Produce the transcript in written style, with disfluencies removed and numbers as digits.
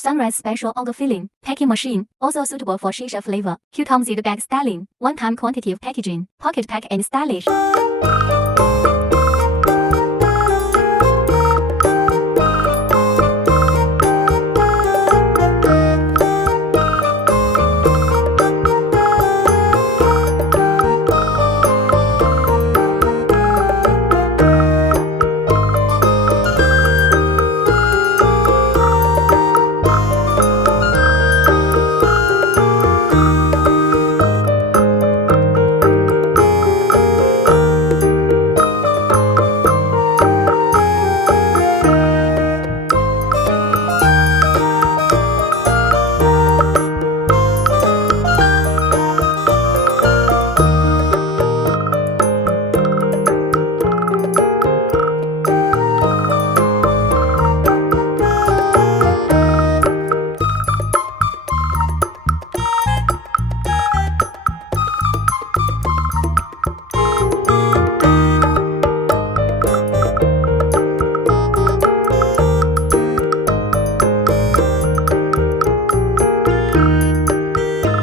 Sunrise Special Auger Filling Packing Machine, also suitable for shisha flavor. Q-Tom zip bag styling, one-time quantity of packaging, pocket pack and stylish.